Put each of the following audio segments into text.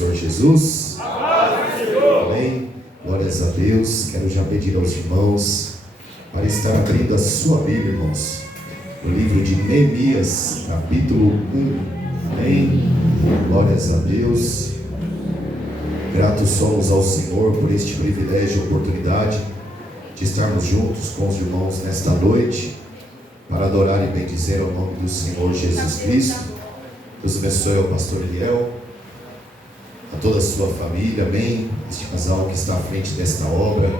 Senhor Jesus. Amém. Glórias a Deus. Quero já pedir aos irmãos para estar abrindo a sua Bíblia, irmãos, no livro de Neemias, capítulo 1. Amém. Glórias a Deus. Gratos somos ao Senhor por este privilégio e oportunidade de estarmos juntos com os irmãos nesta noite para adorar e bendizer ao nome do Senhor Jesus Cristo. Deus abençoe ao pastor Eliel, a toda a sua família, amém. Este casal que está à frente desta obra,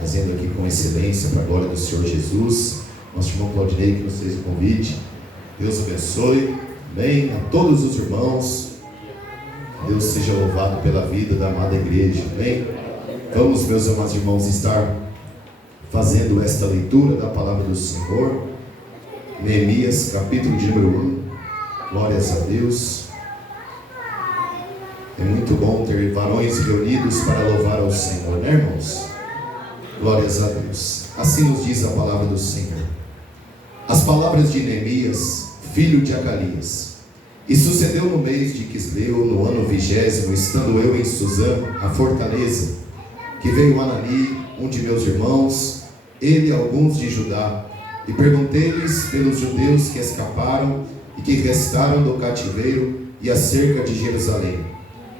fazendo aqui com excelência para a glória do Senhor Jesus. Nosso irmão Claudinei que nos fez o convite. Deus abençoe, amém. A todos os irmãos, Deus seja louvado pela vida da amada igreja, amém. Vamos, meus amados irmãos, estar fazendo esta leitura da palavra do Senhor. Neemias, capítulo de número 1. Glórias a Deus. É muito bom ter varões reunidos para louvar ao Senhor, né, irmãos? Glórias a Deus. Assim nos diz a palavra do Senhor. As palavras de Neemias, filho de Acalias. E sucedeu no mês de Quisleu, no ano 20º, estando eu em Suzã, a fortaleza, que veio Anani, um de meus irmãos, ele e alguns de Judá, e perguntei-lhes pelos judeus que escaparam e que restaram do cativeiro e acerca de Jerusalém.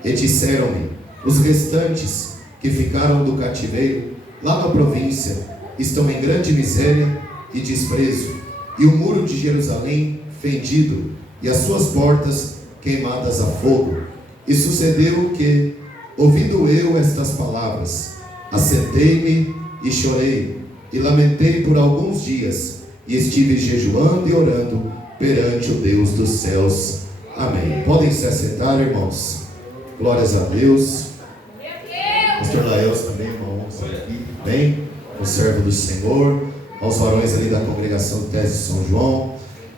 E disseram-me: os restantes que ficaram do cativeiro, lá na província, estão em grande miséria e desprezo, e o muro de Jerusalém fendido, e as suas portas queimadas a fogo. E sucedeu que, ouvindo eu estas palavras, assentei-me e chorei, e lamentei por alguns dias, e estive jejuando e orando perante o Deus dos céus. Amém. Podem se assentar, irmãos. Glórias a Deus. Pastor Laels também, irmão, aqui, bem, o servo do Senhor, aos varões ali da congregação de Tese de São João.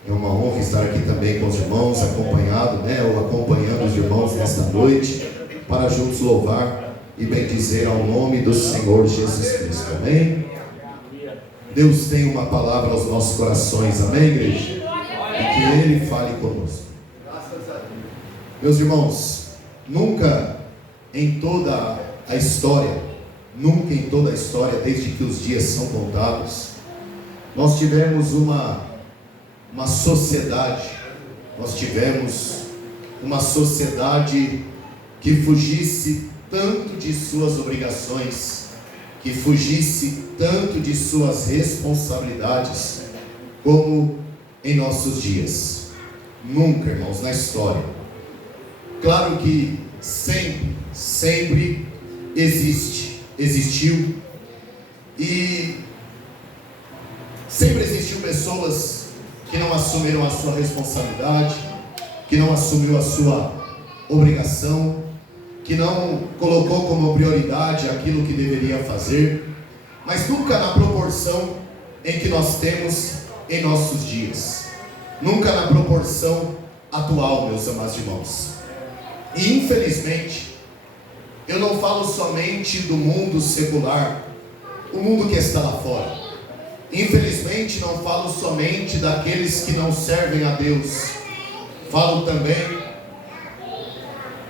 É uma honra estar aqui também com os irmãos, acompanhado, ou acompanhando os irmãos nesta noite, para juntos louvar e bendizer ao nome do Senhor Jesus Cristo. Amém? Deus tem uma palavra aos nossos corações, amém, igreja? E que Ele fale conosco. Meus irmãos, nunca em toda a história, desde que os dias são contados, nós tivemos uma sociedade que fugisse tanto de suas obrigações, que fugisse tanto de suas responsabilidades, como em nossos dias. Nunca, irmãos, na história. Claro que sempre existiu, e sempre existiu pessoas que não assumiram a sua responsabilidade, que não assumiu a sua obrigação, que não colocou como prioridade aquilo que deveria fazer, mas nunca na proporção em que nós temos em nossos dias, nunca na proporção atual, meus amados irmãos. E infelizmente, eu não falo somente do mundo secular, o mundo que está lá fora. Infelizmente, não falo somente daqueles que não servem a Deus, falo também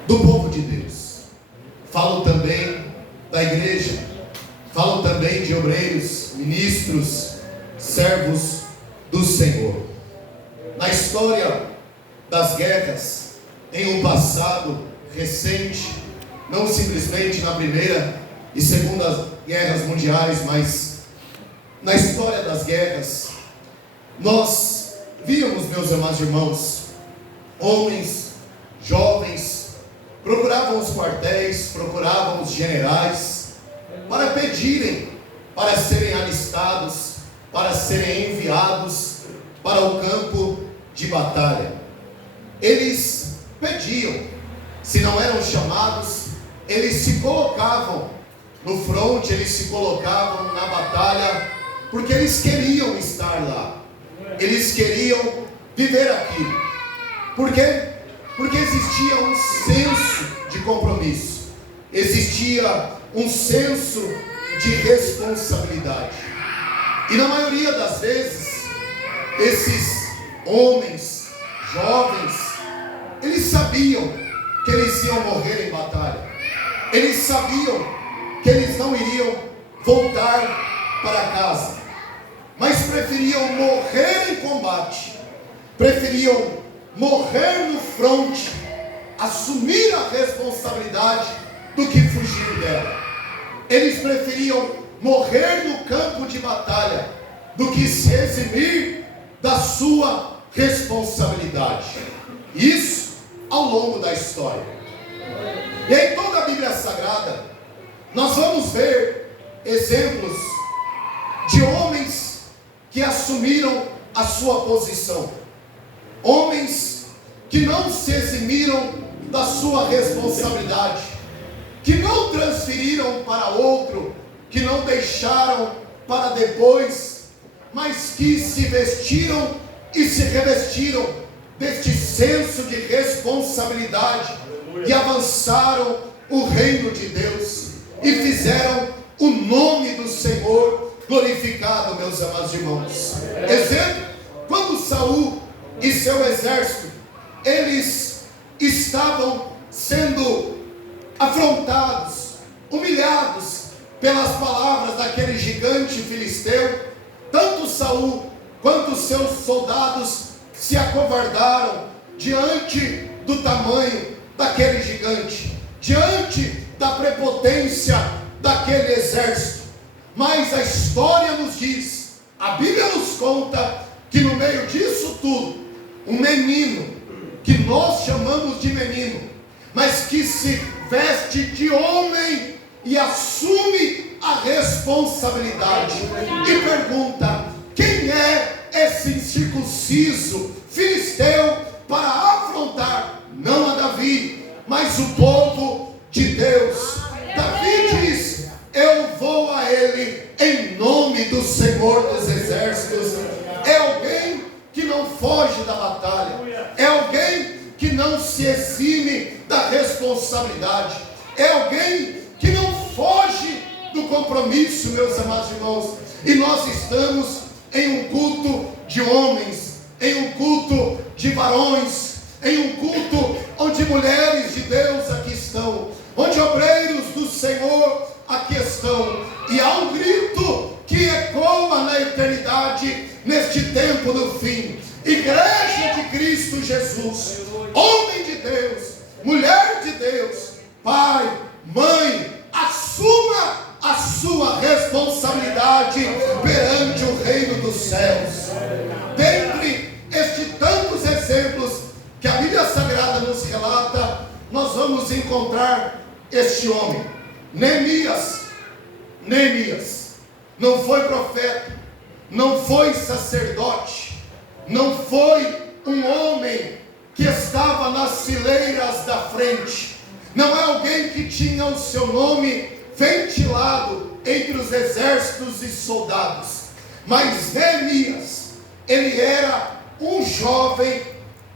do povo de Deus, falo também da igreja, falo também de obreiros, ministros, servos do Senhor. Na história das guerras, em um passado recente, não simplesmente na Primeira e Segunda Guerras Mundiais, mas na história das guerras, nós víamos, meus amados irmãos, homens, jovens, procuravam os quartéis, procuravam os generais, para pedirem, para serem alistados, para serem enviados para o campo de batalha. Eles pediam, se não eram chamados, eles se colocavam no fronte, eles se colocavam na batalha, porque eles queriam estar lá, eles queriam viver aquilo. Por quê? Porque existia um senso de compromisso, existia um senso de responsabilidade. E na maioria das vezes, esses homens, jovens, eles sabiam que eles iam morrer em batalha. Eles sabiam que eles não iriam voltar para casa, mas preferiam morrer em combate, preferiam morrer no fronte, assumir a responsabilidade, do que fugir dela. Eles preferiam morrer no campo de batalha do que se eximir da sua responsabilidade. Isso ao longo da história. E em toda a Bíblia Sagrada nós vamos ver exemplos de homens que assumiram a sua posição, homens que não se eximiram da sua responsabilidade, que não transferiram para outro, que não deixaram para depois, mas que se vestiram e se revestiram deste senso de responsabilidade e avançaram o reino de Deus e fizeram o nome do Senhor glorificado, meus amados irmãos. Exemplo, quando Saul e seu exército, eles estavam sendo afrontados, humilhados pelas palavras daquele gigante filisteu, tanto Saul quanto seus soldados se acovardaram diante do tamanho daquele gigante, diante da prepotência daquele exército. Mas a história nos diz, a Bíblia nos conta, que no meio disso tudo, um menino, que nós chamamos de menino, mas que se veste de homem e assume a responsabilidade, e pergunta: quem é esse incircunciso filisteu para afrontar, não a Davi, mas o povo de Deus? Davi diz: eu vou a ele em nome do Senhor dos Exércitos. É alguém que não foge da batalha, é alguém que não se exime da responsabilidade, é alguém que não foge do compromisso, meus amados irmãos. E nós estamos em um culto de homens, em um culto de varões, em um culto onde mulheres de Deus aqui estão, onde obreiros do Senhor aqui estão, e há um grito que ecoa na eternidade, neste tempo do fim: igreja de Cristo Jesus, homem de Deus, mulher de Deus, pai, mãe, assuma a sua responsabilidade perante o reino dos céus. Dentre estes tantos exemplos que a Bíblia Sagrada nos relata, nós vamos encontrar este homem, Neemias. Neemias não foi profeta, não foi sacerdote, não foi um homem que estava nas fileiras da frente, não é alguém que tinha o seu nome ventilado entre os exércitos e soldados, mas Neemias, ele era um jovem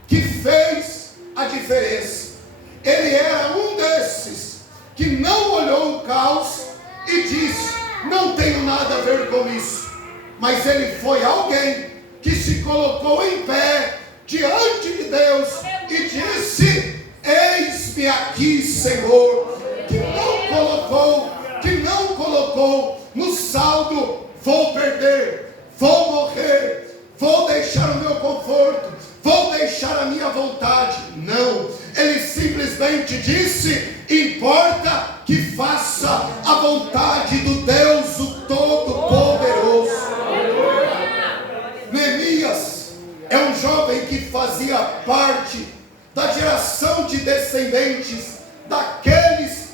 que fez a diferença. Ele era um desses que não olhou o caos e disse: não tenho nada a ver com isso, mas ele foi alguém que se colocou em pé diante de Deus e disse: eis-me aqui, Senhor. Que não colocou no saldo: vou perder, vou morrer, vou deixar o meu conforto, vou deixar a minha vontade. Não, ele simplesmente disse: importa que faça a vontade do Deus o Todo-Poderoso. Neemias é um jovem que fazia parte da geração de descendentes daqueles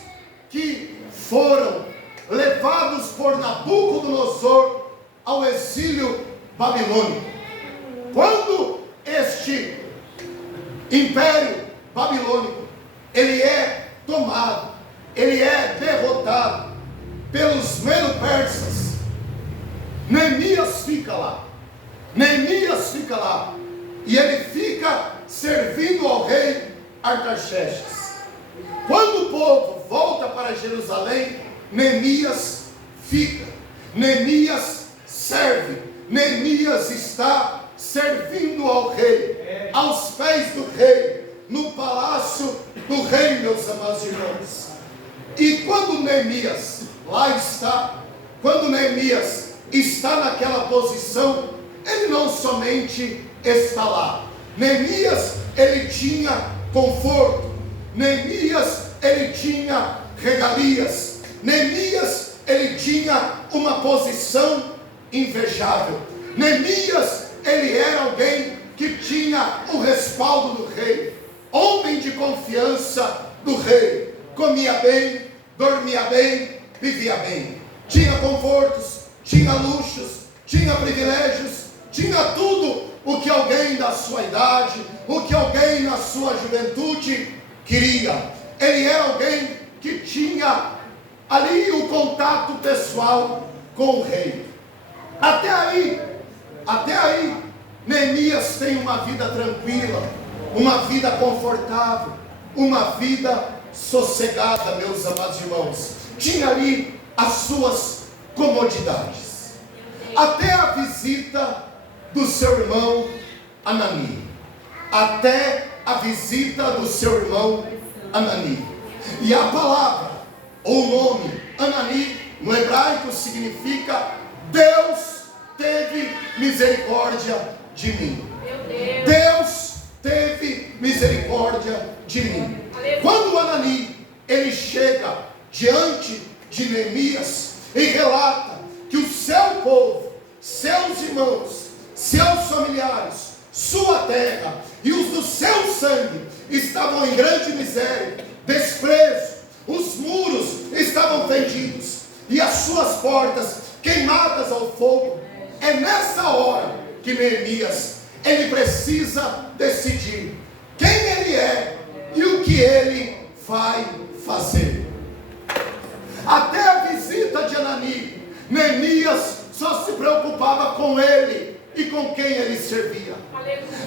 que foram levados por Nabucodonosor ao exílio babilônico. Quando este império babilônico ele é tomado, ele é derrotado pelos medo-persas, Neemias fica lá. Neemias fica lá e ele fica servindo ao rei Artaxerxes. Quando o povo volta para Jerusalém, Neemias fica, Neemias serve, Neemias está servindo ao rei, aos pés do rei, no palácio do rei, meus amados irmãos. E quando Neemias, lá está, quando Neemias está naquela posição, ele não somente está lá. Neemias, ele tinha conforto. Neemias, ele tinha regalias. Neemias, ele tinha uma posição invejável. Neemias, ele era alguém que tinha o respaldo do rei, homem de confiança do rei, comia bem, dormia bem, vivia bem, tinha confortos, tinha luxos, tinha privilégios, tinha tudo o que alguém da sua idade, o que alguém na sua juventude queria. Ele era alguém que tinha ali o contato pessoal com o rei. Até aí, Neemias tem uma vida tranquila, uma vida confortável, uma vida sossegada, meus amados irmãos. Tinha ali as suas comodidades, até a visita do seu irmão Anani, até a visita do seu irmão Anani. E a palavra, ou o nome Anani, no hebraico significa: Deus teve misericórdia de mim. Deus teve misericórdia de mim. Quando Anani, ele chega diante de Neemias e relata que o seu povo, seus irmãos, seus familiares, sua terra e os do seu sangue estavam em grande miséria, desprezo, os muros estavam fendidos e as suas portas queimadas ao fogo, é nessa hora que Neemias, ele precisa decidir quem ele é e o que ele vai fazer. Até a visita de Anani, Neemias só se preocupava com ele e com quem ele servia.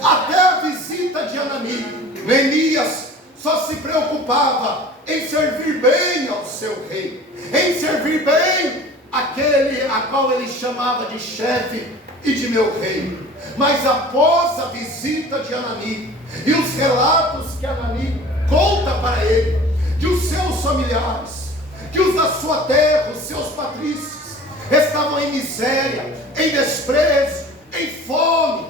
Até a visita de Anani, Neemias só se preocupava em servir bem ao seu rei, em servir bem aquele a qual ele chamava de chefe e de meu rei. Mas após a visita de Anani e os relatos que Anani conta para ele, que os seus familiares, que os da sua terra, os seus patrícios, estavam em miséria, em desprezo, em fome,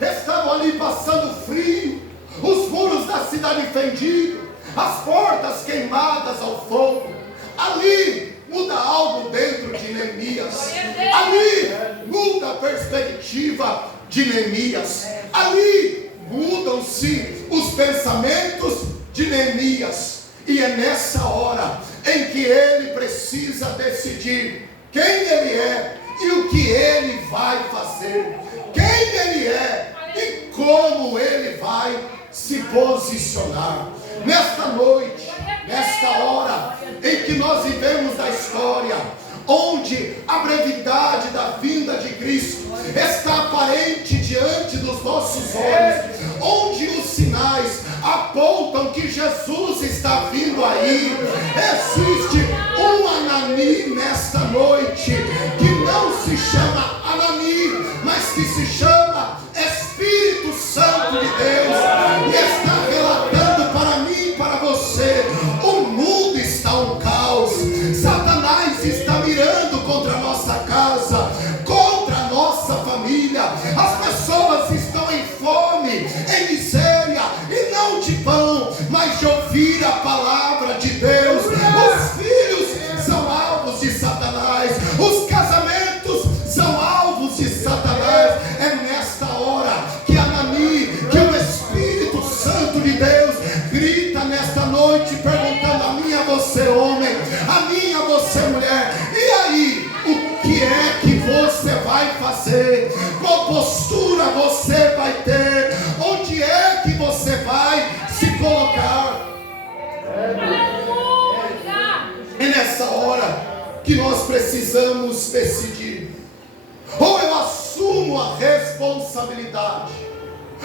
estavam ali passando frio, os muros da cidade fendidos, as portas queimadas ao fogo. Ali muda algo dentro de Neemias, ali muda a perspectiva de Neemias, ali mudam-se os pensamentos de Neemias. E é nessa hora em que ele precisa decidir quem ele é e o que ele vai fazer, quem ele é e como ele vai se posicionar. Nesta noite, nesta hora em que nós vivemos da história, onde a brevidade da vinda de Cristo está aparente diante dos nossos olhos, onde os sinais apontam que Jesus está vindo aí, existe um Anani nesta noite, que não se chama Anani, mas que se chama Espírito Santo de Deus, e está relatando para mim e para você: o mundo está um caos, Satanás está mirando contra a nossa casa, contra a nossa família, as pessoas estão em fome, em miséria, e não de pão, mas de ouvir a palavra de Deus. Os filhos são alvos de Satanás, os casamentos são alvos de Satanás. É nesta hora que Anani, que o Espírito Santo de Deus grita nesta noite, perguntando a mim, a você homem, a mim, a você mulher: e aí, o que é que você vai fazer? Qual postura você vai ter? Onde é que você vai se colocar? É nessa hora que nós precisamos decidir: ou eu assumo a responsabilidade,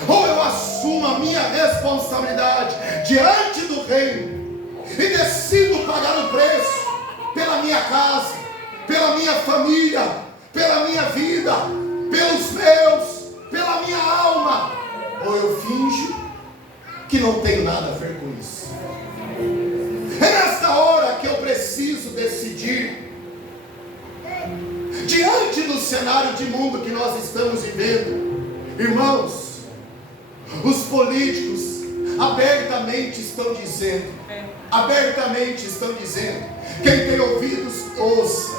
ou eu assumo a minha responsabilidade diante do reino e decido pagar o preço pela minha casa, pela minha família, pela minha vida, pelos meus, pela minha alma. Ou eu finjo que não tenho nada a ver com isso. É nesta hora que eu preciso decidir, diante do cenário de mundo que nós estamos vivendo. Irmãos, os políticos abertamente estão dizendo, quem tem ouvidos, ouça.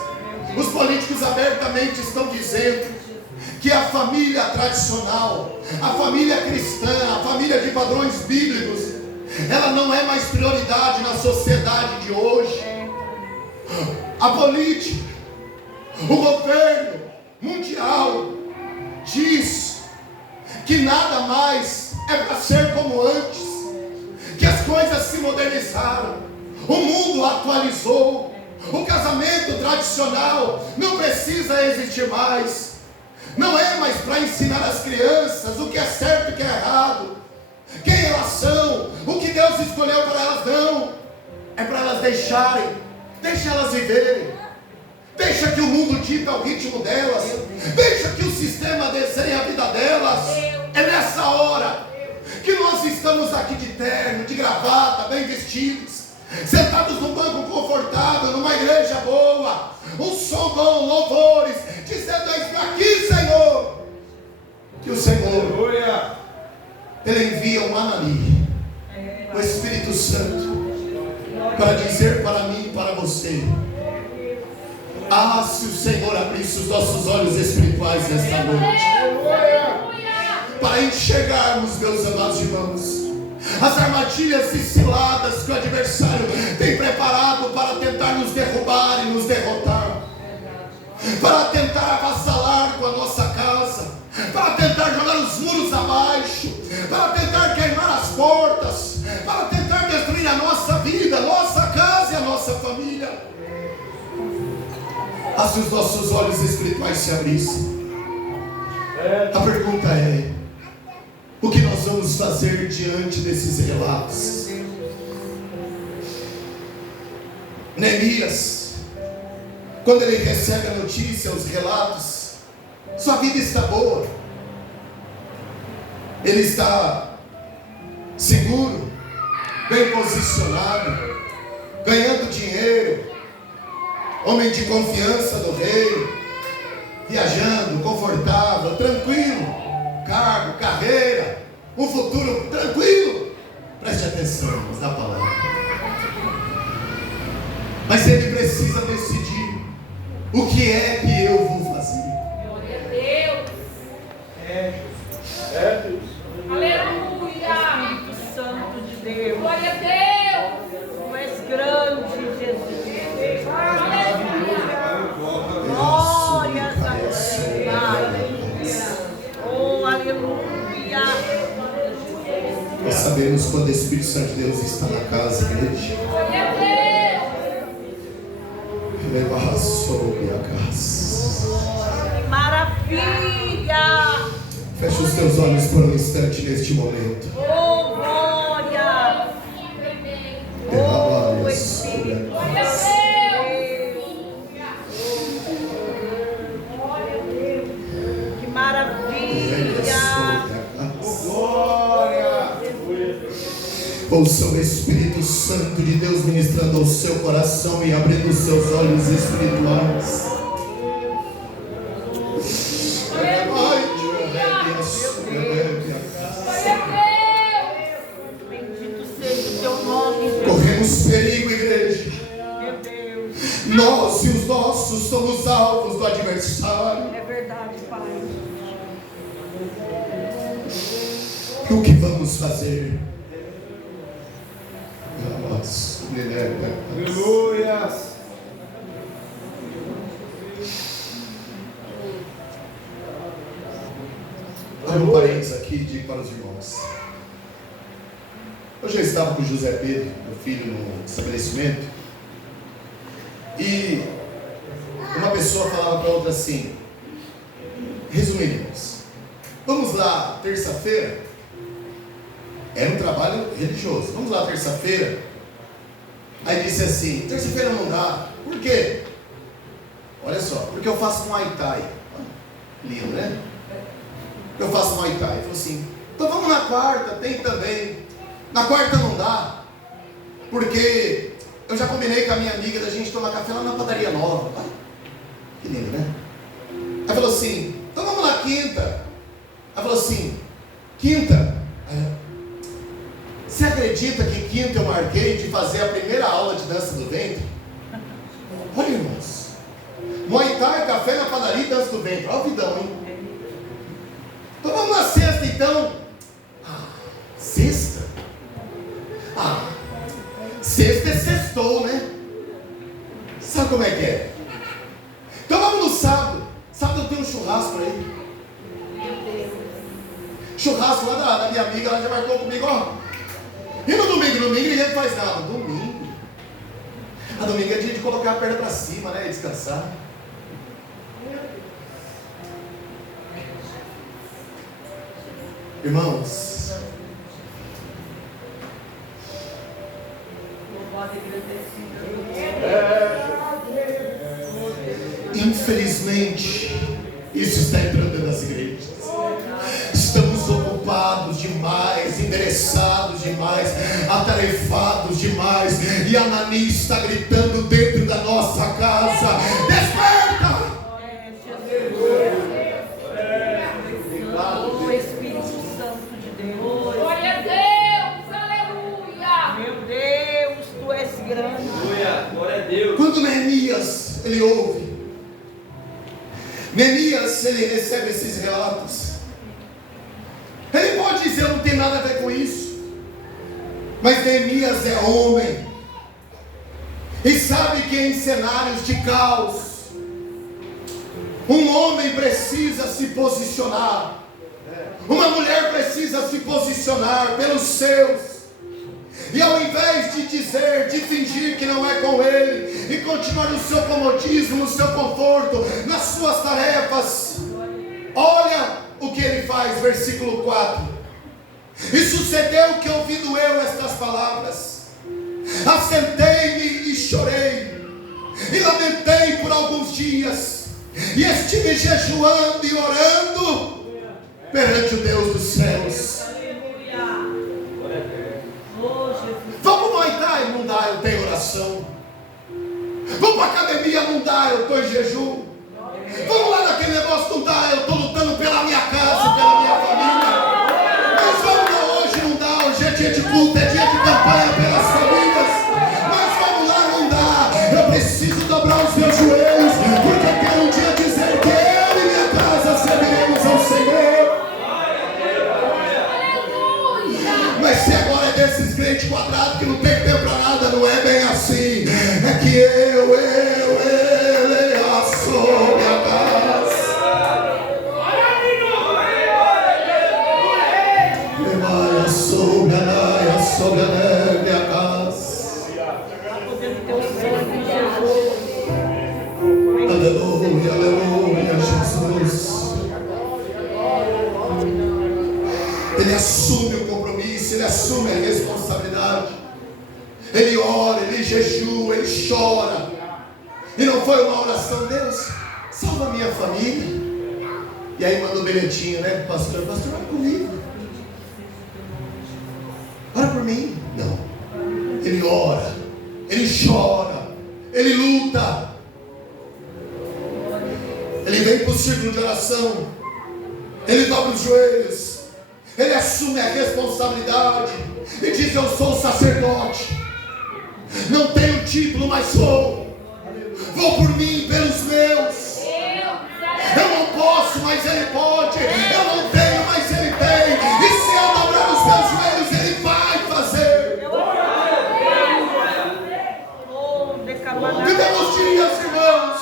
Os políticos abertamente estão dizendo que a família tradicional, a família cristã, a família de padrões bíblicos, ela não é mais prioridade na sociedade de hoje. A política, o governo mundial diz que nada mais é para ser como antes, que as coisas se modernizaram, o mundo atualizou, o casamento tradicional não precisa existir mais, não é mais para ensinar as crianças o que é certo e o que é errado, quem elas são, o que Deus escolheu para elas, não, é para elas deixarem, deixa elas viverem, deixa que o mundo dita o ritmo delas, deixa que o sistema desenhe a vida delas. É nessa hora que nós estamos aqui de terno, de gravata, bem vestidos, sentados num banco confortável, numa igreja boa, um som bom, louvores, dizendo: eis-me aqui, Senhor. Que o Senhor, Ele envia um Anani, o Espírito Santo, para dizer para mim e para você: se o Senhor abrisse os nossos olhos espirituais nesta noite, para enxergarmos, meus amados irmãos, as armadilhas e ciladas que o adversário tem preparado para tentar nos derrubar e nos derrotar, para tentar avassalar com a nossa casa, para tentar jogar os muros abaixo, para tentar queimar as portas, para tentar destruir a nossa vida, a nossa casa e a nossa família. Se os nossos olhos espirituais se abrissem, a pergunta é: o que nós vamos fazer diante desses relatos? Neemias, quando ele recebe a notícia, os relatos, sua vida está boa, ele está seguro, bem posicionado, ganhando dinheiro, homem de confiança do rei, viajando, confortável, tranquilo, cargo, carreira, um futuro tranquilo. Preste atenção, irmãos, na palavra. Mas ele precisa decidir: o que é que eu vou fazer? Glória a Deus. Deus. Aleluia. Espírito Santo de Deus. Glória a Deus. Tu és grande, Jesus. Aleluia. Glórias a Deus, Pai. Oh, aleluia. Nós sabemos quando o Espírito Santo de Deus está na casa, igreja. Glória a Deus. Leva sobre a casa. Que maravilha. Feche os teus olhos por um instante neste momento. Oh, glória. Derrama Oh, sobre a Espírito Glória a casa. Deus. Que maravilha. Ouça o Espírito Santo de Deus ministrando ao seu coração e abrindo os seus olhos espirituais. Bendito seja o teu nome, Jesus. Corremos perigo, igreja. Meu Deus. Nós e os nossos somos alvos do adversário. É verdade, Pai. O que vamos fazer? Aleluia. Abre um parênteses aqui e digo para os irmãos. Eu já estava com o José Pedro, meu filho, no estabelecimento, e uma pessoa falava para outra assim: resumindo, irmãos, vamos lá terça-feira. Era um trabalho religioso. Vamos lá terça-feira. Aí disse assim: terça-feira não dá. Por quê? Olha só, porque eu faço Muay Thai. Lindo, né? Eu faço Muay Thai. Ele falou assim: então vamos na quarta, tem também. Na quarta não dá, porque eu já combinei com a minha amiga da gente tomar café lá na padaria nova. Ai, que lindo, né? Ela falou assim, então vamos lá quinta. Ela falou assim, quinta? Você acredita que quinta eu marquei de fazer a primeira aula de dança do ventre? Olha, irmãos, Muay Thai, café na padaria e dança do ventre. Olha o vidão, hein? Então vamos na sexta então. Sexta? Sexta é sextou, né? Sabe como é que é? Então vamos no sábado. Sábado eu tenho um churrasco aí. Churrasco lá da minha amiga, ela já marcou comigo, ó. E no domingo? Domingo ninguém faz nada. Domingo? A domingo é dia de colocar a perna para cima, né? E descansar. Irmãos, infelizmente, isso está entrando nas igrejas. Estamos ocupados demais, endereçados demais, atarefados demais, e Ananias está gritando dentro da nossa casa: desperta! O Espírito Santo de Deus. Glória a Deus, aleluia. Meu Deus, tu és grande. Glória a Deus. Quando Neemias, ele ouve, Neemias, ele recebe esses relatos. Ele pode dizer, não tem nada a ver com isso, mas Neemias é homem, e sabe que em cenários de caos, um homem precisa se posicionar, uma mulher precisa se posicionar pelos seus, e ao invés de dizer, de fingir que não é com ele, e continuar no seu comodismo, no seu conforto, nas suas tarefas, olha o que ele faz, versículo 4: e sucedeu que, ouvindo eu estas palavras, assentei-me e chorei, e lamentei por alguns dias, e estive jejuando e orando perante o Deus dos céus. Vamos no Muay Thai? Não dá, eu tenho oração. Vamos para a academia? Não dá, eu estou em jejum. Vamos lá naquele negócio? Não dá, eu estou lutando pela minha casa, pela minha família. Mas vamos lá hoje? Não dá, hoje é dia de culto, é dia de campanha pelas famílias. Mas vamos lá? Não dá, eu preciso dobrar os meus joelhos, porque eu quero um dia dizer que eu e minha casa serviremos ao Senhor. Mas se agora é desses crentes quadrados que não tem tempo para nada, não é bem assim. É que ele assou minha casa. Ele assou minha casa. Aleluia, aleluia, Jesus. Ele assume o compromisso, ele assume a responsabilidade. Ele ora, ele jejua, ele chora. E não foi uma oração: Deus, salva a minha família. E aí manda um bilhetinho, né, pastor? Pastor, ora comigo. Ora por mim. Não. Ele ora, ele chora, ele luta. Ele vem para o círculo de oração, ele dobra os joelhos, ele assume a responsabilidade e diz: eu sou sacerdote, não tenho título, mas sou. Vou por mim, pelos meus. Eu não posso, mas ele pode. Eu não tenho, mas ele tem. E se eu dobrar os meus joelhos, ele vai fazer. Vivemos dias, irmãos,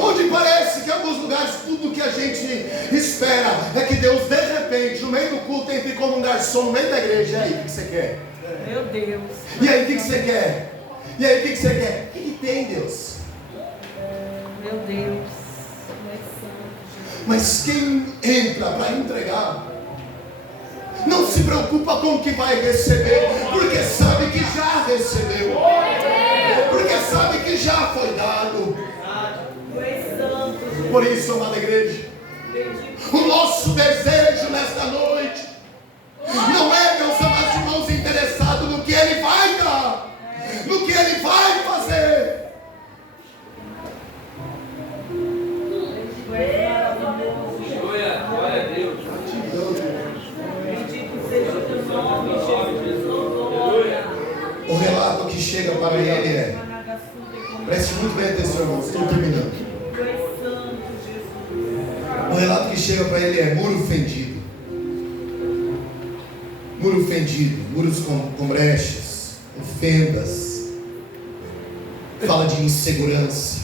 onde parece que em alguns lugares tudo que a gente espera é que Deus, de repente, no meio do culto, entre como um garçom no meio da igreja. E aí, o que você quer? Meu Deus. E aí, o que você quer? E aí, o que você quer? O que tem, Deus? Meu Deus. Mas quem entra para entregar não se preocupa com o que vai receber, porque sabe que já recebeu, porque sabe que já foi dado. Por isso, amada igreja, o nosso desejo nesta noite não é relato que chega para ele é, preste muito bem atenção, irmãos, estou terminando. O relato que chega para ele é muro fendido. Muro fendido, muros com brechas, com fendas. Fala de insegurança,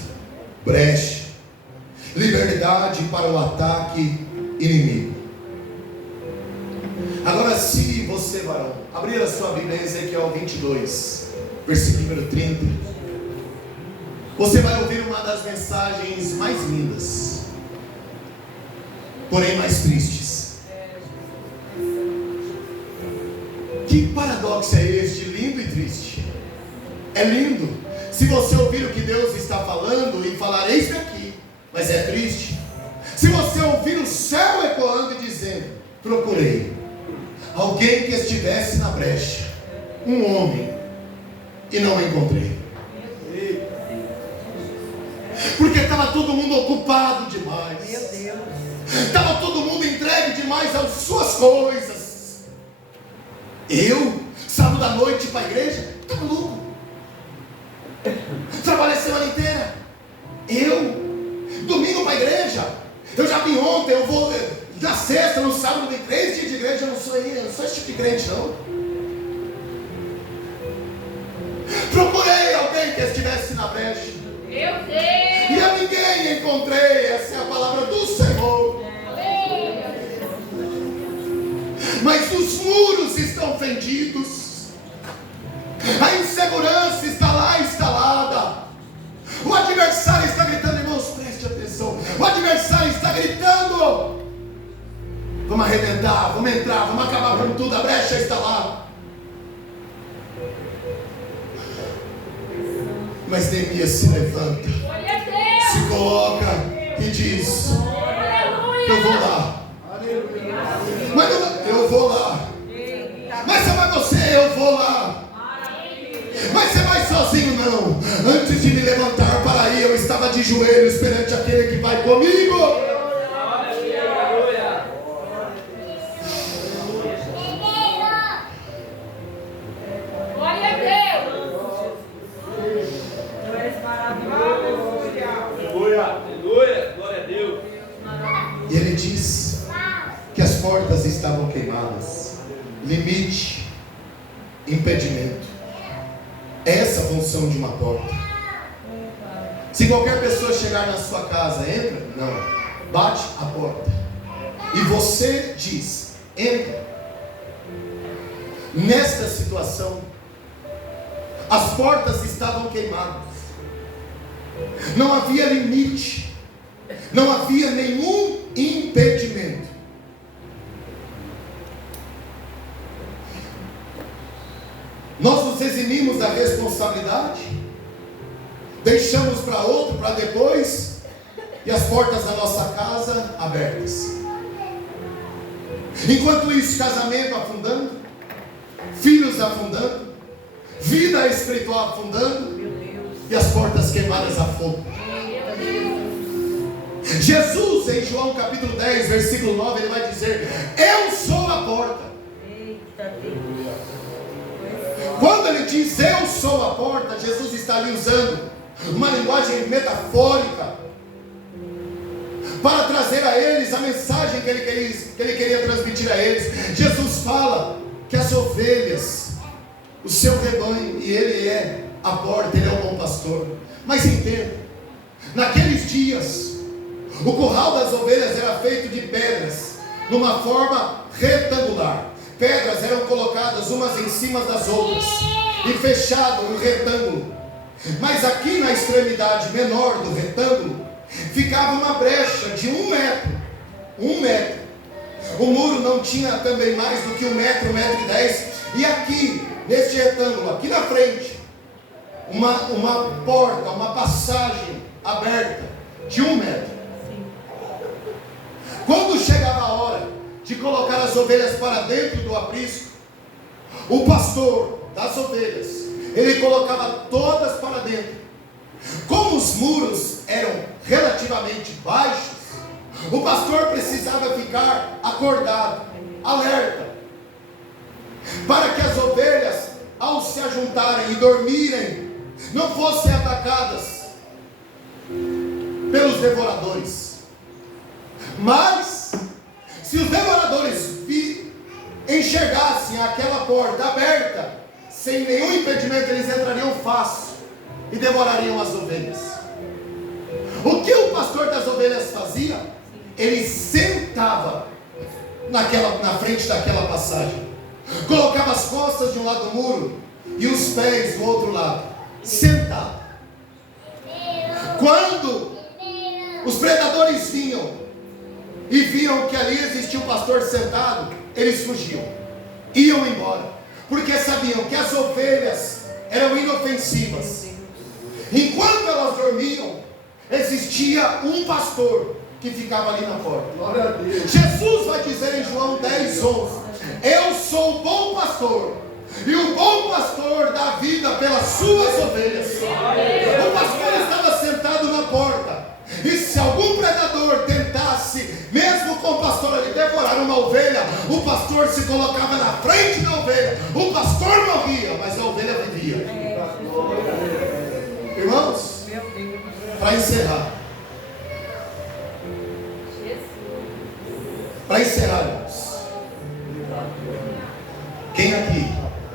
brecha, liberdade para o ataque inimigo. Agora, se você, varão, abrir a sua Bíblia em Ezequiel 22, versículo número 30, você vai ouvir uma das mensagens mais lindas, porém mais tristes. Que paradoxo é este, lindo e triste? É lindo se você ouvir o que Deus está falando e falar, eis-me aqui, mas é triste se você ouvir o céu ecoando e dizendo, procurei alguém que estivesse na brecha, um homem, e não encontrei. Porque estava todo mundo ocupado demais. Meu Deus. Estava todo mundo entregue demais às suas coisas. Eu, sábado à noite para a igreja, tá maluco? Trabalhei a semana inteira. Eu, domingo para a igreja. Eu já vim ontem, eu vou na sexta, no sábado, tem 3 dias de igreja. Eu não sou esse tipo de crente, não. Procurei alguém que estivesse na brecha. Meu Deus! E a ninguém encontrei. Essa é a palavra do Senhor. Mas os muros estão fendidos, a insegurança está lá instalada, o adversário está gritando, irmãos, preste atenção, o adversário está gritando, vamos arrebentar, vamos entrar, vamos acabar com tudo, a brecha está lá. Mas Neemias se levanta, se coloca e diz, eu vou lá. Mas eu vou lá. Mas você vai eu vou lá. Mas você vai sozinho não. Antes de me levantar para ir, eu estava de joelhos perante aquele que vai comigo. Glória a Deus! Aleluia, glória a Deus. E ele diz que as portas estavam queimadas. Limite, impedimento. Essa é a função de uma porta. Se qualquer pessoa chegar na sua casa, entra? Não. Bate a porta. E você diz, entra. Nesta situação, as portas estavam queimadas. Não havia limite. Não havia nenhum impedimento. Nós nos eximimos da responsabilidade, deixamos para outro, para depois, e as portas da nossa casa abertas. Enquanto isso, casamento afundando, filhos afundando, vida espiritual afundando, e as portas queimadas a fogo. Jesus, em João capítulo 10, versículo 9, ele vai dizer, eu sou a porta. Quando ele diz eu sou a porta, Jesus está ali usando uma linguagem metafórica para trazer a eles a mensagem que ele queria transmitir a eles. Jesus fala que as ovelhas, o seu rebanho, e ele é a porta, ele é o bom pastor. Mas entenda, naqueles dias, o curral das ovelhas era feito de pedras, numa forma retangular. Pedras eram colocadas umas em cima das outras e fechado um retângulo. Mas aqui na extremidade menor do retângulo ficava uma brecha de 1 metro. 1 metro. O muro não tinha também mais do que 1 metro, 1,10 m. E aqui, neste retângulo, aqui na frente, uma porta, uma passagem aberta de 1 metro. Quando chegava a hora de colocar as ovelhas para dentro do aprisco, o pastor das ovelhas, ele colocava todas para dentro. Como os muros eram relativamente baixos, o pastor precisava ficar acordado, alerta, para que as ovelhas ao se ajuntarem e dormirem, não fossem atacadas pelos devoradores. Mas, se os devoradores enxergassem aquela porta aberta, sem nenhum impedimento, eles entrariam fácil e devorariam as ovelhas. O que o pastor das ovelhas fazia? Ele sentava na frente daquela passagem, colocava as costas de um lado do muro e os pés do outro lado, sentado. Quando os predadores vinham e viam que ali existia um pastor sentado, eles fugiam, iam embora, porque sabiam que as ovelhas eram inofensivas. Enquanto elas dormiam, existia um pastor que ficava ali na porta. Glória a Deus. Jesus vai dizer em João 10:11: eu sou o bom pastor, e o bom pastor dá vida pelas suas ovelhas. O pastor estava sentado na porta, e se algum predador tentasse, mesmo com o pastor ali, devorar uma ovelha, o pastor se colocava na frente da ovelha, o pastor morria, mas a ovelha vivia. Irmãos, para encerrar, irmãos, quem aqui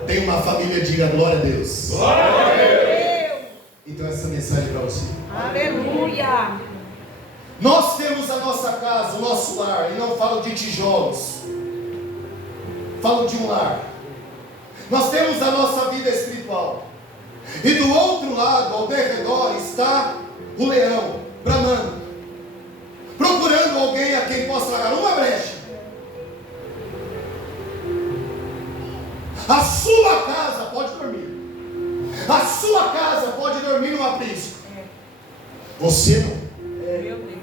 tem uma família, diga glória a Deus. Glória a Deus. Então essa mensagem é para você. Aleluia. Nós temos a nossa casa, o nosso lar, e não falo de tijolos, falo de um lar. Nós temos a nossa vida espiritual, e do outro lado, ao derredor, está o leão, bramando, procurando alguém a quem possa largar uma brecha. A sua casa pode dormir, a sua casa pode dormir no aprisco, você não. Meu Deus.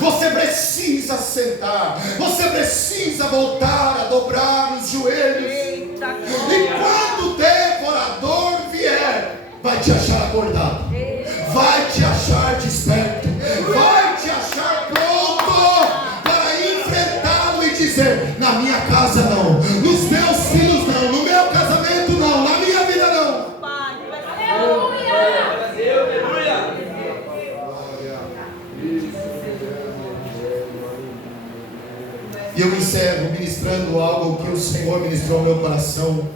Você precisa sentar, você precisa voltar a dobrar os joelhos. Eita, E quando o devorador vier, vai te achar acordado, vai te achar desperto, vai te achar pronto para enfrentá-lo e dizer: na minha casa não, nos meus filhos não, no meu casamento não, na minha vida não. Pai, Aleluia. Glória a Deus, aleluia. E eu encerro ministrando algo que o Senhor ministrou ao meu coração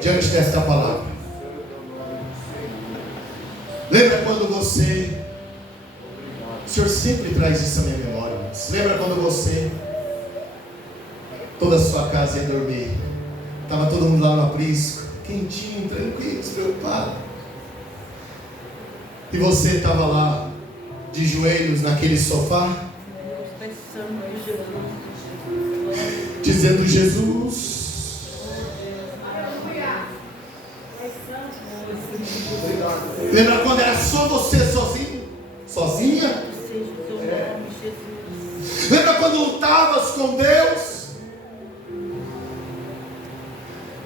diante desta palavra. Lembra quando você, o Senhor sempre traz isso à minha memória, irmãos. Lembra quando você, toda a sua casa ia dormir, estava todo mundo lá no aprisco, quentinho, tranquilo, despreocupado, e você estava lá de joelhos naquele sofá, dizendo: Jesus, lembra quando era só você sozinho? Sozinha? Lembra quando lutavas com Deus?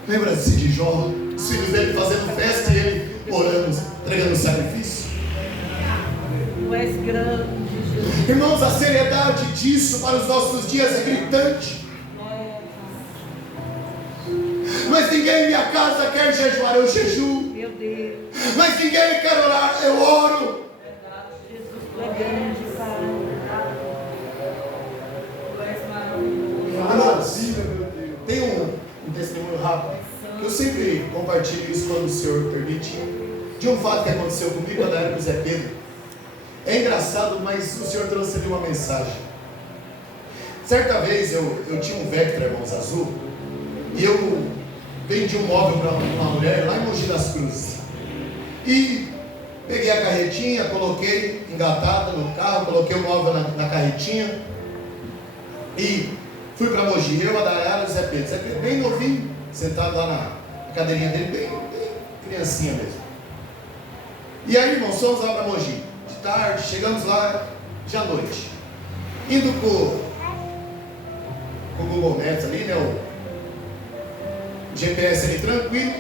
Lembra-se de Jó, os filhos dele fazendo festa e ele orando, entregando sacrifício? Tu és grande, Jesus. Irmãos, a seriedade disso para os nossos dias é gritante. Mas ninguém em minha casa quer jejuar, eu jejuo. Meu Deus. Mas ninguém quer orar, eu oro. Jesus, tu é grande, Pai. Irmãos, tem um testemunho rápido, que eu sempre compartilho isso quando o Senhor permite, de um fato que aconteceu comigo quando era com o Zé Pedro. É engraçado, mas o Senhor trouxe ali uma mensagem. Certa vez eu tinha um Vectra, irmãos, azul, e eu vendi um móvel para uma mulher lá em Mogi das Cruzes. E peguei a carretinha, coloquei engatado no carro, coloquei o móvel na carretinha e fui para Mogi. Eu, a Dayara e o Zé Pedro bem novinho, sentado lá na cadeirinha dele, bem criancinha mesmo. E aí, irmãos, fomos lá para Mogi de tarde, chegamos lá de à noite, indo com o Google Maps ali, né, o GPS ali tranquilo.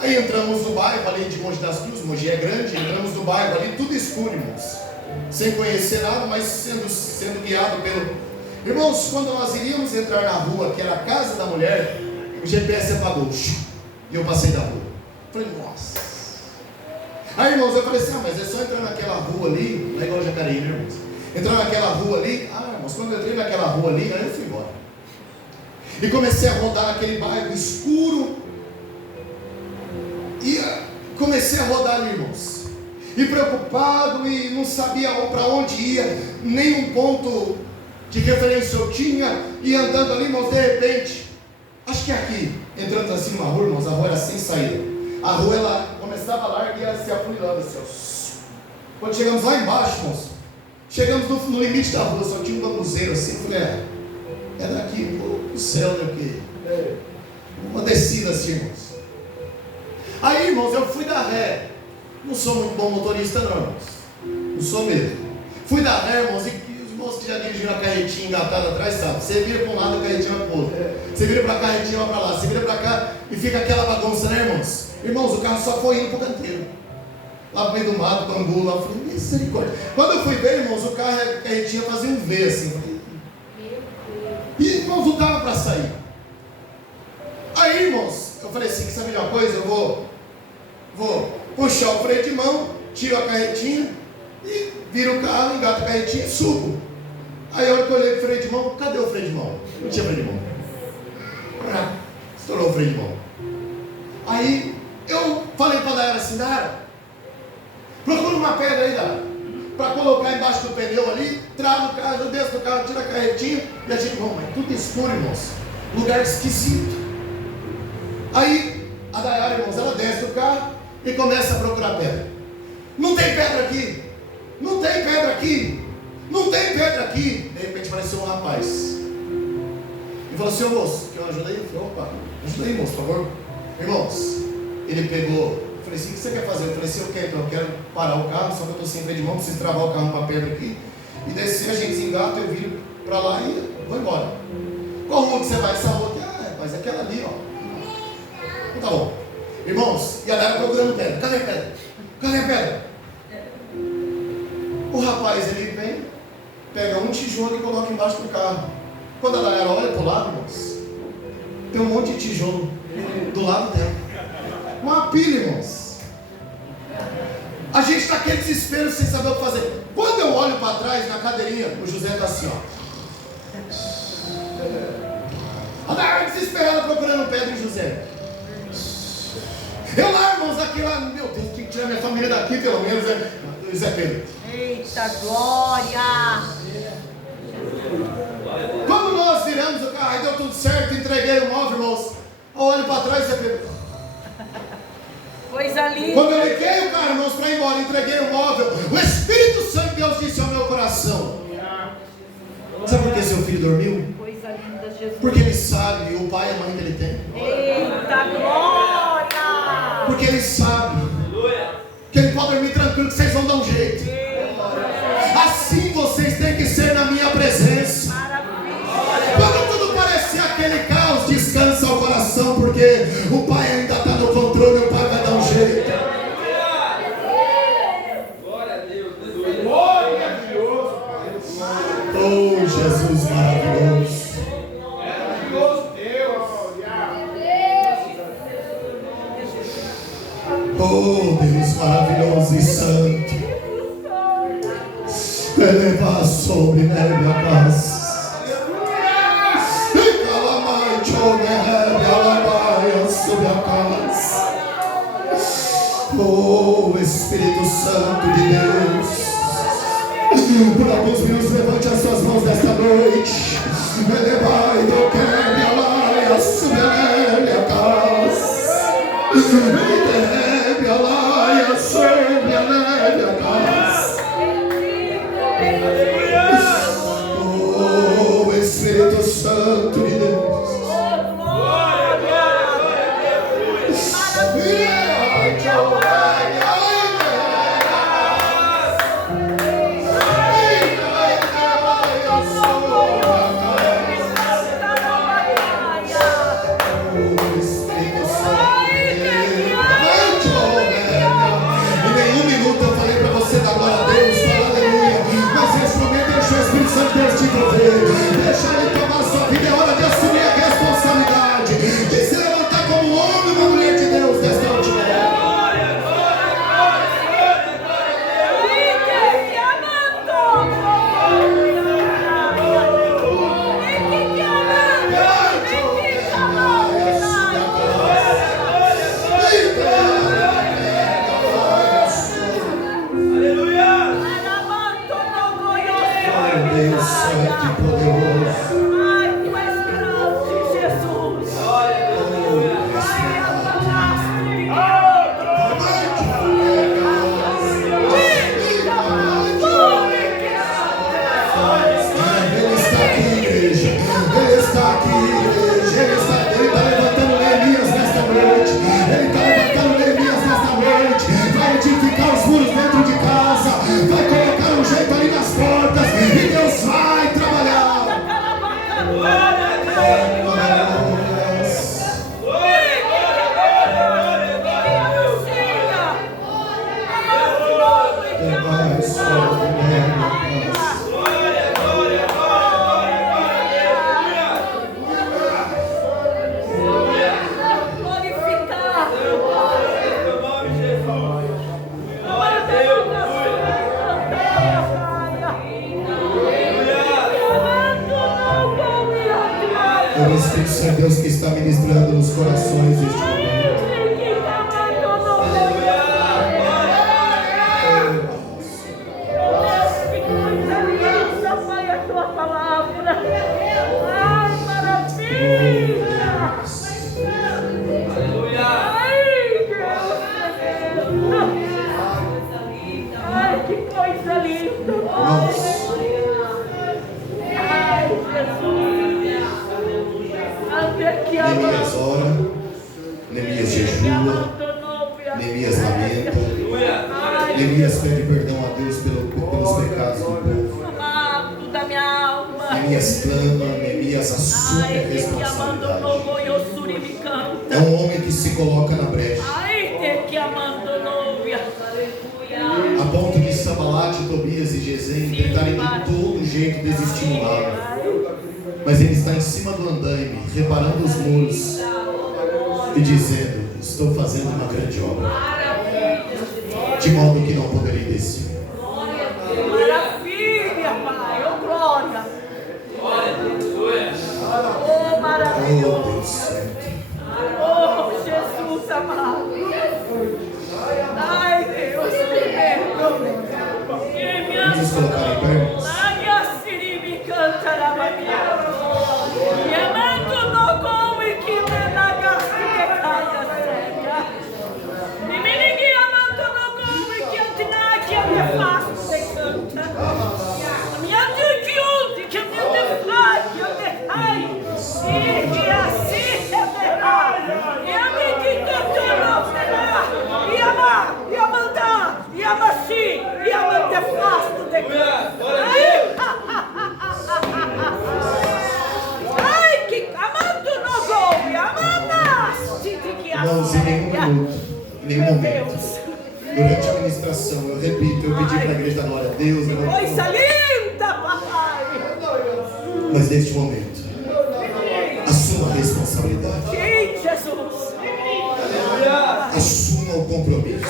Aí entramos no bairro ali de Mogi das Cruzes, Mogi é grande, entramos no bairro ali, tudo escuro, irmãos, sem conhecer nada, mas sendo guiado pelo... Irmãos, quando nós iríamos entrar na rua, que era a casa da mulher, o GPS apagou. E eu passei da rua. Falei, nossa. Aí, irmãos, eu falei assim, mas é só entrar naquela rua ali, não é igual Jacareí, né, irmãos? Entrar naquela rua ali, irmãos, quando eu entrei naquela rua ali, aí eu fui embora. E comecei a rodar naquele bairro escuro. E comecei a rodar ali, irmãos. E preocupado, e não sabia para onde ia, nenhum ponto de referência eu tinha. E andando ali, irmãos, de repente, acho que aqui, entrando assim numa rua, irmãos, a rua era sem saída. A rua, ela começava larga e ela se afunilando assim, ó. Quando chegamos lá embaixo, irmãos, chegamos no limite da rua, só tinha um bambuzeiro assim. Eu falei, é daqui pro céu, né? Porque uma descida assim, irmãos. Aí, irmãos, eu fui dar ré. Não sou muito bom motorista, não, irmãos. Não sou mesmo. Fui dar ré, irmãos, e os irmãos que já dirigiram a carretinha engatada atrás, sabe? Você vira para um lado, a carretinha vai para o outro. Você vira para a carretinha, vai para lá. Você vira para cá e fica aquela bagunça, né, irmãos? Irmãos, o carro só foi indo para o canteiro. Lá no meio do mato, Bangu, lá. Eu falei, misericórdia. Quando eu fui ver, irmãos, o carro, a carretinha fazia um V assim. E, irmãos, não dava para sair. Aí, irmãos, eu falei assim, quer saber de uma coisa? Eu vou puxar o freio de mão, tiro a carretinha e viro o carro, engato a carretinha e subo. Aí a hora que eu olhei o freio de mão, cadê o freio de mão? Não tinha freio de mão. Estourou o freio de mão. Aí eu falei para a Dayara assim, Dayara, procura uma pedra aí, Dayara, para colocar embaixo do pneu ali, trava o carro, eu desço do carro, tiro a carretinha e a gente, mas tudo escuro, irmãos, lugar esquisito. Aí a Dayara, irmãos, ela desce do carro e começa a procurar pedra. Não tem pedra aqui, não tem pedra aqui, não tem pedra aqui. De repente apareceu um rapaz e falou assim, ô moço, quer uma ajuda aí? Eu falei, opa, ajuda aí, moço, por favor. Irmãos, ele pegou, eu falei assim, o que você quer fazer? Eu falei assim, eu quero parar o carro, só que eu estou sem freio de mão, preciso travar o carro para a pedra aqui e descer, a gente engata, eu viro para lá e vou embora. Qual rua que você vai? Essa rua aqui? Rapaz, aquela ali, ó. Então, tá bom. Irmãos, e a Dayara procurando pedra. Cadê a pedra? Cadê a pedra? O rapaz, ele vem, pega um tijolo e coloca embaixo do carro. Quando a Dayara olha para o lado, irmãos, tem um monte de tijolo do lado dela. Uma pilha, irmãos. A gente está aquele desespero sem saber o que fazer. Quando eu olho para trás na cadeirinha, o José está assim, ó. A Dayara desesperada procurando pedra em José. Eu lá, irmãos, aqui lá, meu Deus, tem que tirar minha família daqui, pelo menos, Zé Pedro. Eita glória! Quando nós viramos o carro, aí deu tudo certo, entreguei o móvel, irmãos. Eu olho para trás, Zé Pedro. Coisa linda! Quando eu liguei o carro, irmãos, para ir embora, entreguei o móvel. O Espírito Santo de Deus disse ao meu coração: sabe por que seu filho dormiu? Coisa linda, Jesus! Porque ele sabe o pai e a mãe que ele tem. Eita glória! Porque ele sabe que ele pode dormir tranquilo, que vocês vão dar um jeito. Assim vocês têm que ser na minha presença. Quando tudo parecer aquele caos, descansa o coração, porque o Pai ainda está no controle, o Pai vai dar um jeito. Glória a Deus. Oh, Jesus maravilhoso. Oh, Deus maravilhoso e santo. Eleva sobre minha casa. E calamai, chove, alamai, sobre a casa. Oh, Espírito Santo de Deus. Por alguns minutos, levante as suas mãos nesta noite. Elevai, do que me alai, sobre a minha casa. Leve a laia sobre a neve a paz. Oh, Espírito Santo de Deus. Deixa ele tomar sua vida, é hora de assumir a responsabilidade, de se levantar como um homem e uma mulher de É Deus que está ministrando nos corações deste momento. Neemias ora, Neemias jejua, Neemias lamenta, Neemias pede perdão a Deus pelos pecados do povo. Neemias clama, Neemias assume a responsabilidade. É um homem que se coloca na brecha. A ponto de Sambalat, Tobias e Gesem tentarem de todo jeito desestimulá-lo. Mas ele está em cima do andaime, reparando os muros e dizendo: estou fazendo uma grande obra, de modo que não poderei descer. Maravilha, Pai, oh glória. Oh, maravilha. Oh, Deus certo. Oh, Jesus amado. Ai, Deus, me perdoe. Vamos nos colocar em pé. Irmãos, em nenhum momento, durante a ministração, eu repito, eu pedi para a igreja da glória a Deus, coisa linda, papai. Mas neste momento, assuma a responsabilidade. Sim, Jesus. Assuma o compromisso.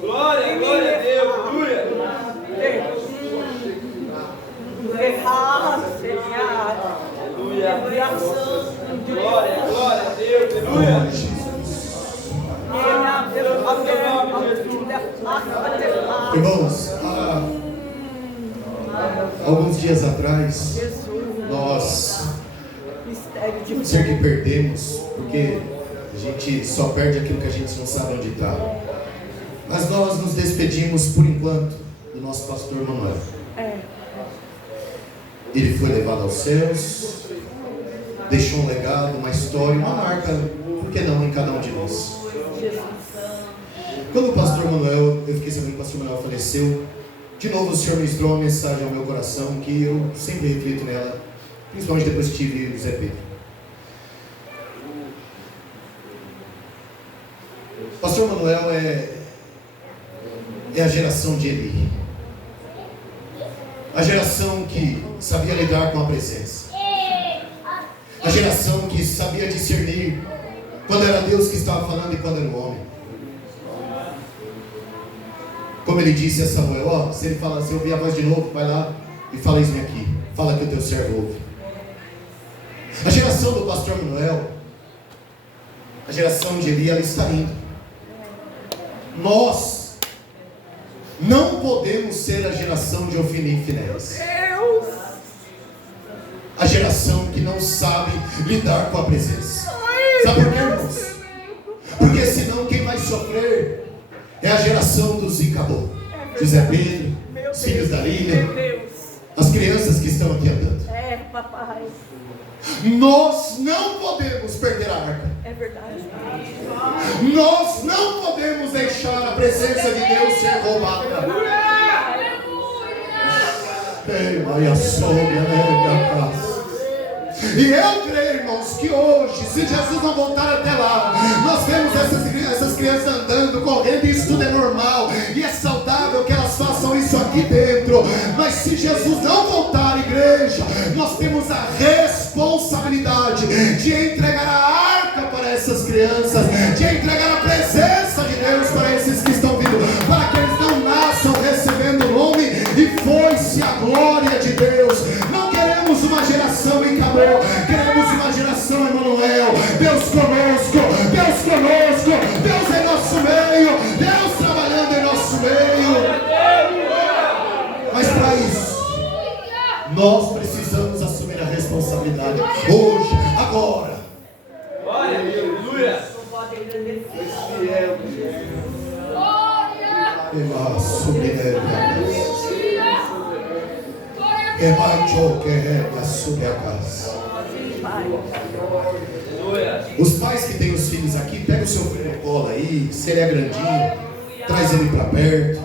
Glória, glória a Deus, aleluia. Glória, glória a Deus, aleluia. Irmãos, alguns dias atrás, nós sei que perdemos, porque a gente só perde aquilo que a gente não sabe onde está. Mas nós nos despedimos por enquanto do nosso pastor Manuel. Ele foi levado aos céus, deixou um legado, uma história, uma marca, por que não, em cada um de nós. Quando o pastor Manuel, eu fiquei sabendo que o pastor Manuel faleceu, de novo o Senhor ministrou uma mensagem ao meu coração que eu sempre reflito nela, principalmente depois que tive o Zé Pedro. O pastor Manuel é a geração de Eli, a geração que sabia lidar com a presença, a geração que sabia discernir quando era Deus que estava falando e quando era o homem. Como ele disse a Samuel, se ele fala, se eu ouvir a voz de novo, vai lá e fala isso aqui, fala que o teu servo ouve. A geração do pastor Manuel, a geração de Eli, ela está indo. Nós não podemos ser a geração de Ofni e Finéias, a geração que não sabe lidar com a presença. Sabe por quê, irmãos? Porque senão quem vai sofrer é a geração dos Icabô, José Pedro, os filhos da Lília, as crianças que estão aqui andando. Papai. Nós não podemos perder a arca. É verdade. Nós não podemos deixar a presença de Deus ser roubada. E eu creio, irmãos, que hoje, se Jesus não voltar até lá, nós vemos essas crianças andando, correndo, e isso tudo é normal, e é saudável que elas façam isso aqui dentro. Mas se Jesus não voltar, igreja, nós temos a responsabilidade de entregar a arca para essas crianças, de entregar a presença de Deus para esses que estão vindo, para que eles não nasçam recebendo o nome e foi-se a glória de Deus. Não queremos uma geração em calor, queremos meio, Deus trabalhando em nosso meio. Mas para isso, nós precisamos assumir a responsabilidade. Hoje, agora. Glória a Deus, aleluia. Os pais que têm os filhos aqui, pega o seu filho no colo aí, se ele é grandinho, traz ele para perto.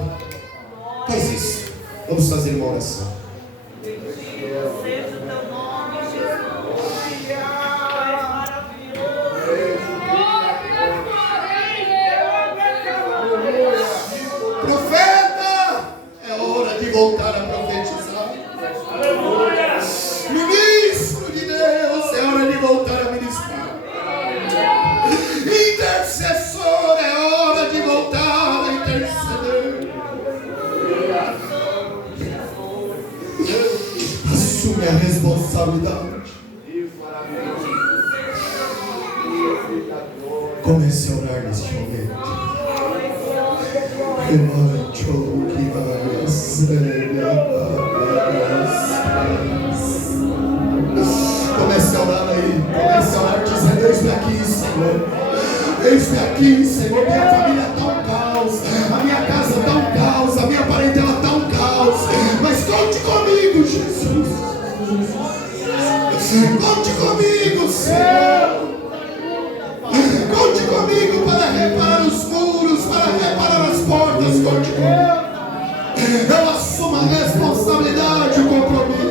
Faz isso. Vamos fazer uma oração. Profeta, é hora de voltar a profetizar. Ministro de Deus, é hora de voltar a ministrar. Intercessor, é hora de voltar a interceder. Assume a responsabilidade. Comece a orar neste momento. Comece a orar aí. Comece a orar dizendo: eis-me aqui, Senhor. Eis-me aqui, Senhor. Minha família está um caos. A minha casa está um caos. A minha parentela está um caos. Mas conte comigo, Jesus. Conte comigo, Senhor. Conte comigo para reparar os muros, para reparar as portas. Conte comigo. Eu assumo a responsabilidade, o compromisso.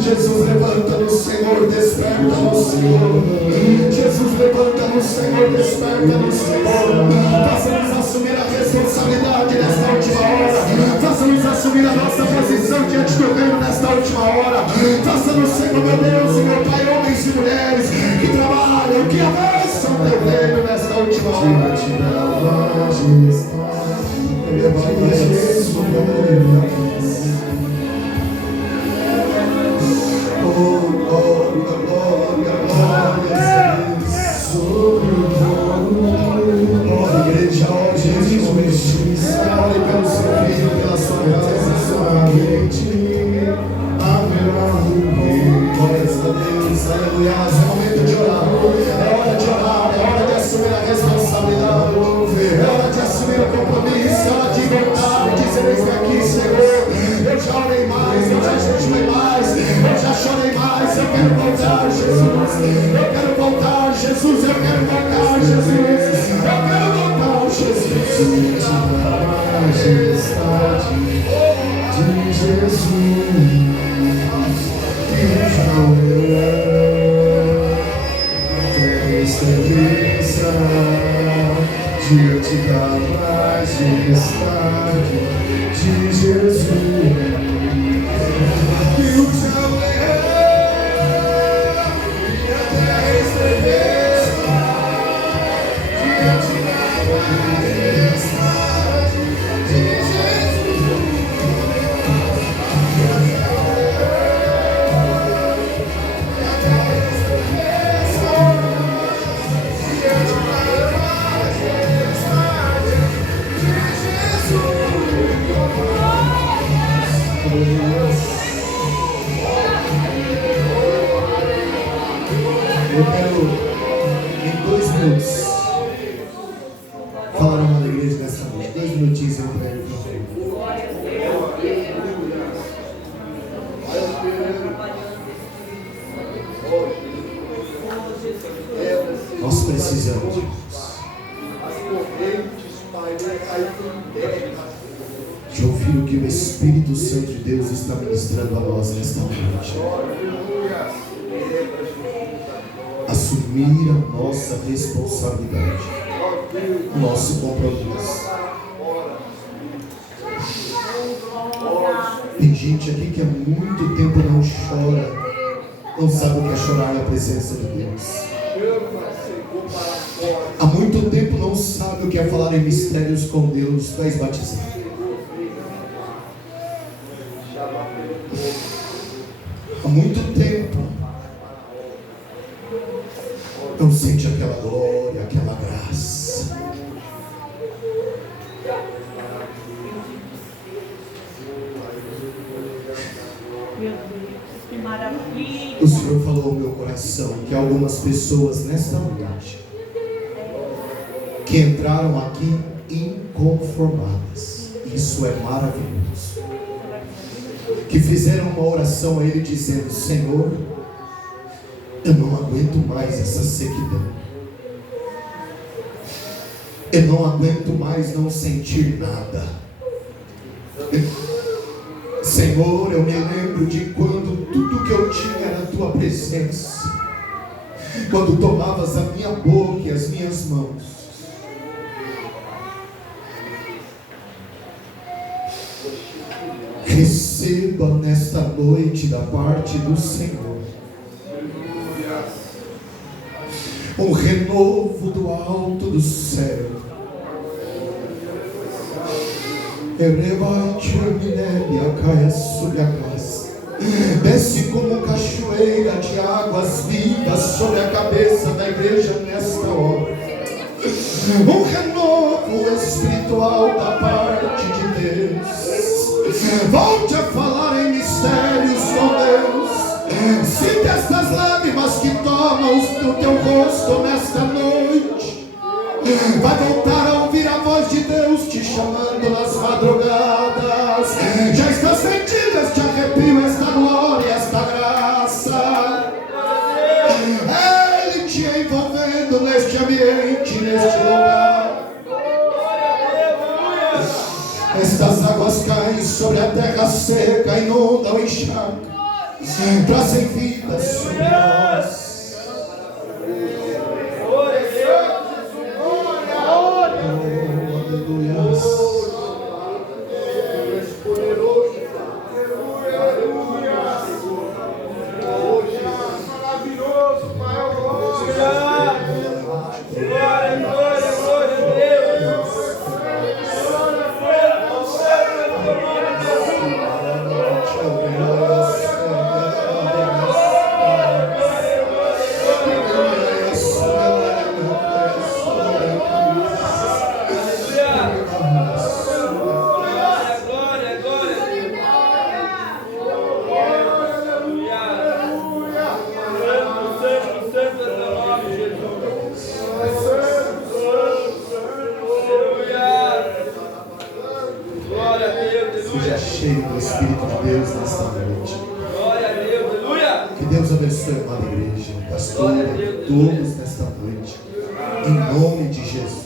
Jesus, levanta-nos, Senhor, desperta-nos, Senhor. Jesus, levanta-nos, Senhor, desperta-nos, Senhor. Faça-nos assumir a responsabilidade nesta última hora. Faça-nos assumir a nossa posição diante do reino nesta última hora. Faça-nos, Senhor, meu Deus e meu Pai, homens e mulheres que trabalham, que avançam teu reino nesta última hora. Igreja, ó Jesus, ore pelo seu filho, pela sua casa, glórias a Deus, aleluia. É momento de orar, é hora de orar, é hora de assumir a responsabilidade, é hora de assumir o compromisso, é hora de voltar, dizer: eis-me aqui, Senhor. Eu já orei mais, eu já jejuei mais, eu já chorei mais. Eu quero voltar, Jesus. Eu quero voltar, Jesus. Eu quero voltar, Jesus. Eu quero voltar, Jesus. A majestade de Jesus. Excelência diante da majestade de Jesus. E o céu e a terra estremeça diante da majestade de Jesus. Eu quero, em 2 minutos, falar uma da igreja nessa noite. 2 minutinhos eu prego. Nós precisamos de ouvir o que o Espírito Santo de Deus está ministrando a nós nesta noite. Assumir a nossa responsabilidade, o nosso compromisso. Tem gente aqui que há muito tempo não chora, não sabe o que é chorar na presença de Deus. Há muito tempo não sabe o que é falar em mistérios com Deus. Tu és batizado. Há muito tempo não sente aquela glória, aquela graça. Meu Deus, que maravilha. O Senhor falou ao meu coração que algumas pessoas nesta noite que entraram aqui inconformadas, isso é maravilhoso, que fizeram uma oração a Ele dizendo: Senhor, eu não aguento mais essa sequidão, eu não aguento mais não sentir nada. Senhor, eu me lembro de quando tudo que eu tinha era a Tua presença, quando tomavas a minha boca e as minhas mãos. Receba nesta noite da parte do Senhor um renovo do alto do céu. Caia sobre a casa, desce como cachoeira de águas vivas sobre a cabeça da igreja nesta hora. Um renovo espiritual da parte de Deus. Volte a falar em mistérios com Deus. Sinta estas lágrimas que tomam o teu rosto nesta noite. Vai voltar a ouvir a voz de Deus te chamando nas madrugadas. Já está sentindo este arrepio, esta glória, esta graça. Ele te envolvendo neste ambiente, neste lugar. Estas águas caem sobre a terra seca, inundam, encharcam, trazem vida sobre nós. Seja cheio do Espírito de Deus nesta noite. Que Deus abençoe a amada igreja, pastor, todos nesta noite. Em nome de Jesus.